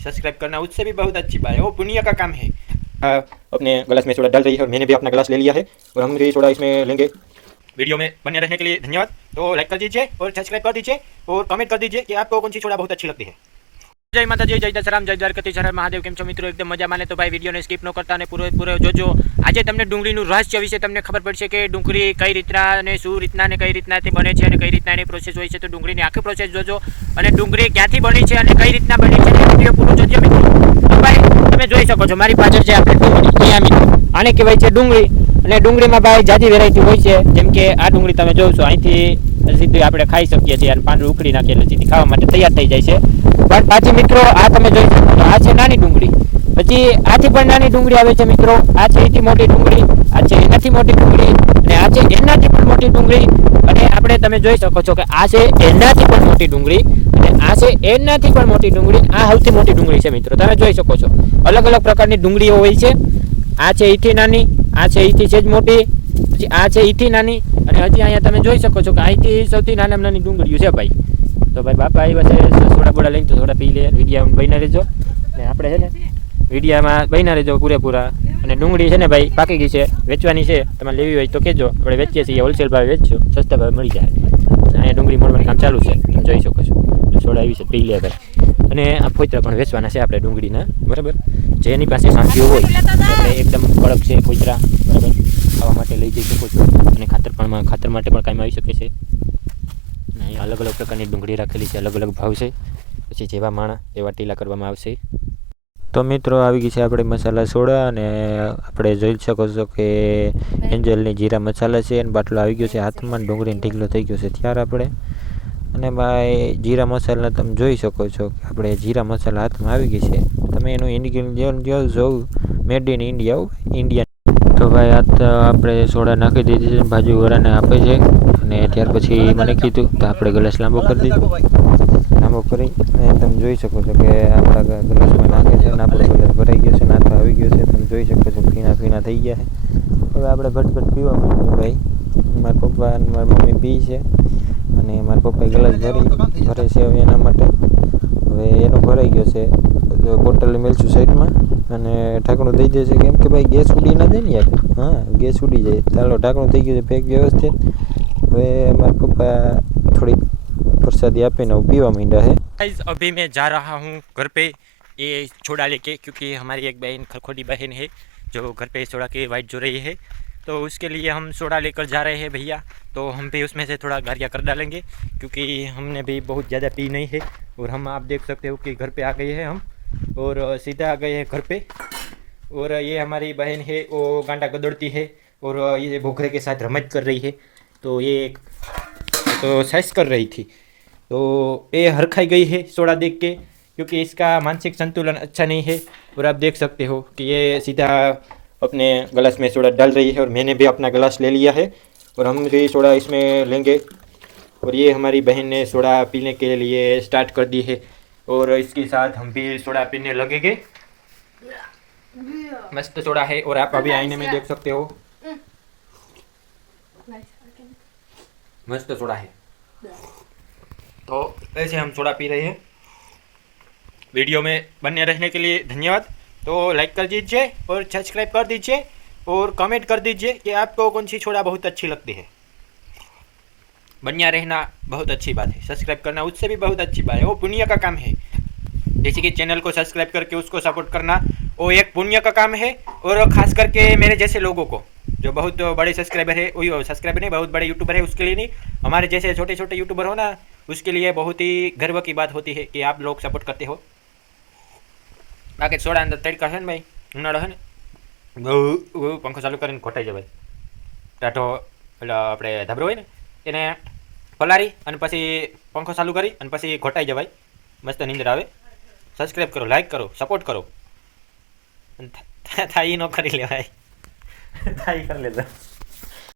Subscribe करना उससे भी बहुत अच्छी बात है, वो पुण्य का काम है। अपने गिलास में सोडा डाल रही है और मैंने भी अपना गिलास ले लिया है और हम भी सोडा इसमें लेंगे। वीडियो में बने रहने के लिए धन्यवाद। तो लाइक कर दीजिए और सब्सक्राइब कर दीजिए और कमेंट कर दीजिए कि आपको कौन सी सोडा बहुत अच्छी लगती है। जय माता जय जय दशराम जय દ્વારકાધીશ હર મહાદેવ। કેમ છો મિત્રો? એકદમ મજામાં ને? તો ભાઈ વિડીયોને સ્કીપ ન કરતા અને પૂરો જોજો। આજે તમને ડુંગળીનું રહસ્ય વિશે તમને ખબર પડશે કે ડુંગળી કઈ રીતના અને શું રીતના અને કઈ રીતનાથી બને છે અને કઈ રીતના એની પ્રોસેસ હોય છે। તો ડુંગળીની આખી પ્રોસેસ જોજો અને ડુંગળી ક્યાંથી બની છે અને કઈ રીતના બની છે વિડીયો પૂરો જોજો મિત્રો। તો ભાઈ તમે જોઈ શકો છો મારી પાછળ છે આપણે ડુંગળી, અહીંયા મિત્રો આને કહેવાય છે ડુંગળી। અને ડુંગળીમાં ભાઈ જાજી વેરાયટી હોય છે, જેમ કે આ ડુંગળી તમે જોશો અહીંથી સીધી આપણે ખાઈ શકીએ છીએ અને પાંદડું ઉકળી નાખીએ એટલે સીધી ખાવા માટે તૈયાર થઈ જાય છે। પણ પાછી મિત્રો આ તમે જોઈ શકો છો આ છે નાની ડુંગળી, પછી આથી પણ નાની ડુંગળી આવે છે મિત્રો। આ છે એથી મોટી ડુંગળી, આ છે એનાથી મોટી ડુંગળી અને આ છે એનાથી પણ મોટી ડુંગળી અને આપણે તમે જોઈ શકો છો કે આ છે એનાથી પણ મોટી ડુંગળી અને આ છે એનાથી પણ મોટી ડુંગળી। આ સૌથી મોટી ડુંગળી છે મિત્રો, તમે જોઈ શકો છો અલગ અલગ પ્રકારની ડુંગળીઓ હોય છે। આ છે એથી નાની, આ છે એથી સેજ મોટી, પછી આ છે એથી નાની અને હજી અહીંયા તમે જોઈ શકો છો કે અહીંથી સૌથી નાનામાં નાની ડુંગળીઓ છે ભાઈ। તો ભાઈ બાપા આવ્યા છે સોડા બોડા લઈને, તો થોડા પી લે, વિડીયામાં બન્યા રહેજો ને આપણે છે ને વિડીયામાં બન્યા રહેજો પૂરેપૂરા। અને ડુંગળી છે ને ભાઈ પાકી ગઈ છે, વેચવાની છે, તમારે લેવી હોય તો કહેજો, આપણે વેચીએ છીએ હોલસેલ ભાવે વેચજો, સસ્તા ભાવે મળી જાય। અહીંયા ડુંગળી મળવાનું કામ ચાલુ છે, તમે જોઈ શકો છો। સોડા આવી છે પી લે ભાઈ। અને આ ફોતરા પણ વેચવાના છે આપણે ડુંગળીના, બરાબર। જેની પાસે સાંભળ્યું હોય આપણે એકદમ કડક છે ફોતરા, બરાબર, ખાવા માટે લઈ જઈ શકો છો અને ખાતર માટે પણ કામ આવી શકે છે। અહીંયા અલગ અલગ પ્રકારની ડુંગળી રાખેલી છે, અલગ અલગ ભાવ છે, પછી જેવા માણા એવા ટીલા કરવામાં આવશે। તો મિત્રો આવી ગઈ છે આપણે મસાલા સોડા અને આપણે જોઈ શકો છો કે એન્જલની જીરા મસાલા છે અને બાટલો આવી ગયો છે હાથમાં, ડુંગળીનો ઢીકલો થઈ ગયો છે ત્યાર આપણે। અને ભાઈ જીરા મસાલા તમે જોઈ શકો છો કે આપણે જીરા મસાલા હાથમાં આવી ગઈ છે, તમે એનું ઇન્ગ્રીડિયન્ટ જોઉં મેડ ઇન ઇન્ડિયા। તો ભાઈ આ તો આપણે સોડા નાખી દીધી છે, બાજુવાળાને આપે છે અને ત્યાર પછી મને કીધું તો આપણે ગ્લાસ લાંબો કરી દીધો, લાંબો કરી અને તમે જોઈ શકો છો કે આપણા ગ્લાસમાં નાખે છે અને આપણો ગ્લાસ ભરાઈ ગયો છે, નાતો આવી ગયો છે, તમે જોઈ શકો છો ફીણા થઈ ગયા છે। હવે આપણે ઘટ પીવા માંડ્યું ભાઈ, મારા પપ્પા અને મારી મમ્મી પી છે અને મારા પપ્પાએ ગ્લાસ ભરે છે હવે એના માટે। હવે એનો ભરાઈ ગયો છે, બોટલ મેળશું સાઈડમાં અને ઢાંકણું દઈ દે છે, કેમ કે ભાઈ ગેસ ઉડી ના જાય ને યાર, હા ગેસ ઉડી જાય। ચાલો ઢાંકણું થઈ ગયું છે પેક વ્યવસ્થિત। હવે મારા પપ્પા થોડી प्रसादी आपने पीवा માંડ્યા है। गाइस अभी मैं जा रहा हूँ घर पे ये छोड़ा लेके, क्योंकि हमारी एक बहन खरखोटी बहन है जो घर पे सोडा की वाइट जो रही है, तो उसके लिए हम सोडा लेकर जा रहे हैं भैया। तो हम भी उसमें से थोड़ा गारिया कर डालेंगे, क्योंकि हमने भी बहुत ज़्यादा पी नहीं है। और हम आप देख सकते हो कि घर पे आ गए हैं हम और सीधा आ गए हैं घर पे। और ये हमारी बहन है वो गांडा गदड़ती है और ये भोखरे के साथ रमज कर रही है, तो ये तो साइज कर रही थी, तो ये हरखाई गई है सोडा देख के, क्योंकि इसका मानसिक संतुलन अच्छा नहीं है। और आप देख सकते हो कि ये सीधा अपने गिलास में सोडा डाल रही है और मैंने भी अपना गिलास ले लिया है और हम भी सोडा इसमें लेंगे। और ये हमारी बहन ने सोडा पीने के लिए स्टार्ट कर दी है और इसके साथ हम भी सोडा पीने लगेंगे। मस्त सोडा है और आप अभी आईने में देख सकते हो, मस्त सोडा है। तो ऐसे हम सोडा पी रहे हैं। वीडियो में बने रहने के लिए धन्यवाद। तो लाइक कर दीजिए और सब्सक्राइब कर दीजिए और कमेंट कर दीजिए कि आपको कौन सी सोडा बहुत अच्छी लगती है। बनिया रहना बहुत अच्छी बात है, सब्सक्राइब करना उससे भी बहुत अच्छी बात है, वो पुण्य का काम है। जैसे कि चैनल को सब्सक्राइब करके उसको सपोर्ट करना वो एक पुण्य का काम है। और ख़ास करके मेरे जैसे लोगों को जो बहुत बड़े सब्सक्राइबर है, वही सब्सक्राइबर नहीं बहुत बड़े यूट्यूबर है उसके लिए नहीं, हमारे जैसे छोटे छोटे यूट्यूबर हो ना उसके लिए बहुत ही गर्व की बात होती है कि आप लोग सपोर्ट करते हो। बाकी सोडा अंदर तड़का है भाई, उनाड़ो है ने पंखो चालू कर घोटाई जाए भाई टाटो એટલે આપણે ધબરો હોય ને એને પલારી અને પછી પંખો ચાલુ કરી અને પછી ઘોટાઈ જવાય, મસ્ત નીંદર આવે। સબસ્ક્રાઇબ કરો, લાઈક કરો, સપોર્ટ કરો, થાઈ ન કરી લેવાય, થાઈ કરી લેજો।